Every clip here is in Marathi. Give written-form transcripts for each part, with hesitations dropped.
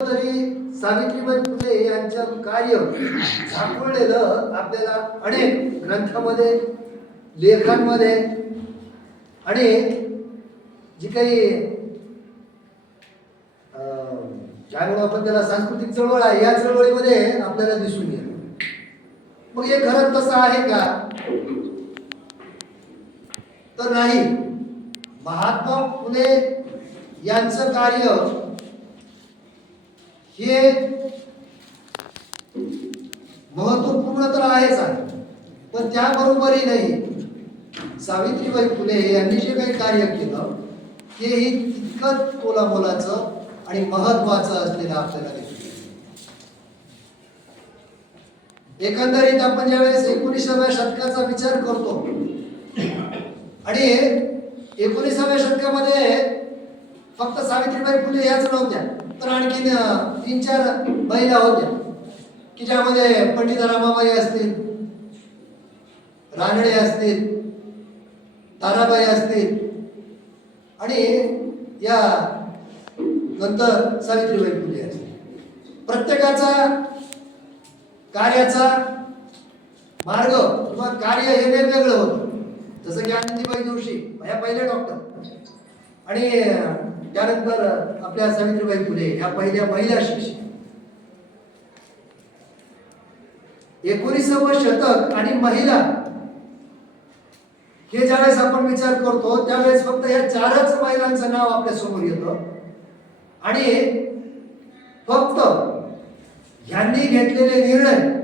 तरी सावित्रीबाई फुले यांचं कार्य झाकळलेलं आपल्याला अनेक ग्रंथामध्ये, लेखांमध्ये आणि जी काही काय म्हणू आपण त्याला सांस्कृतिक चळवळ आहे, या चळवळीमध्ये आपल्याला दिसून येईल. मग हे खरंच तसं आहे का? तर नाही. महात्मा फुले यांचं कार्य हे महत्वपूर्ण तर आहेच आहे, पण त्याबरोबरही नाही सावित्रीबाई फुले यांनी जे काही कार्य केलं तेही तितकंच मोलाचं आणि महत्वाचं असलेलं आपल्याला दिसतं. एकंदरीत आपण ज्यावेळेस 19व्या शतकाचा विचार करतो आणि 19व्या शतकामध्ये फक्त सावित्रीबाई फुले याच नव्हत्या, तर आणखीन 3-4 महिला होत्या की ज्यामध्ये पंडित रमाबाई असतील, रानडे असतील, ताराबाई असतील आणि या नंतर सावित्रीबाई फुले असतील. प्रत्येकाचा कार्याचा मार्ग किंवा कार्य हे वेगवेगळं होतं. जसं की आनंदीबाई जोशी या पहिल्या डॉक्टर आणि त्यानंतर आपल्या सावित्रीबाई फुले या पहिल्या महिला शिक्षक. 19वे शतक आणि महिला हे ज्यावेळेस आपण विचार करतो त्यावेळेस फक्त या 4च महिलांचं नाव आपल्या समोर येतं आणि फक्त ह्यांनी घेतलेले निर्णय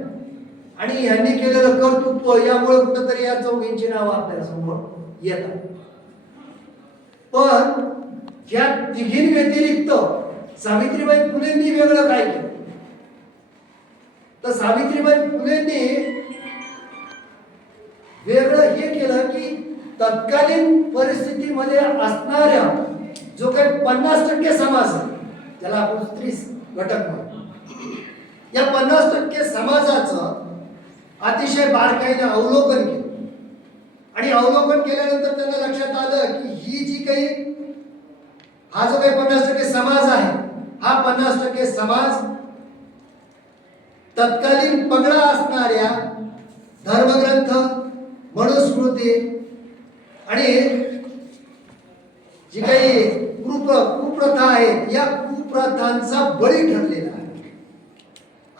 आणि ह्यांनी केलेलं कर्तृत्व यामुळे कुठंतरी या चौघींची नाव आपल्या समोर येतात. पण या तिघीं व्यतिरिक्त सावित्रीबाई फुलेंनी वेगळं काय केलं? तर सावित्रीबाई फुलेंनी वेगळं हे केलं की तत्कालीन परिस्थितीमध्ये असणाऱ्या जो काही 50% समाज आहे, त्याला आपण स्त्री घटक म्हणतो, या 50% समाजाचं अतिशय बारकाईने अवलोकन केलं आणि अवलोकन केल्यानंतर त्यांना लक्षात आलं की ही जी काही हा जो काही 50% समाज आहे, हा 50% समाज तत्कालीन पगडा असणाऱ्या धर्मग्रंथ, मनुस्मृती आणि जी काही कुप्रथा आहे या कुप्रथांचा बळी ठरलेला आहे.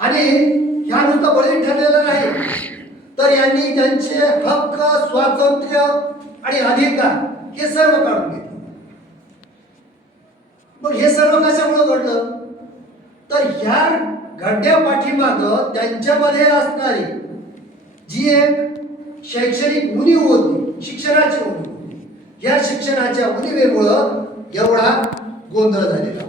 आणि ह्या नुसतं बळी ठरलेला नाही, तर यांनी त्यांचे हक्क, स्वातंत्र्य आणि अधिकार हे सर्व काढून घेतले. मग हे सर्व कशामुळे घडलं? तर ह्या घडण्या पाठीमागं त्यांच्यामध्ये असणारी जी एक शैक्षणिक उणीव होती, शिक्षणाची उणीव, या शिक्षणाच्या उणीवेमुळं एवढा गोंधळ झालेला.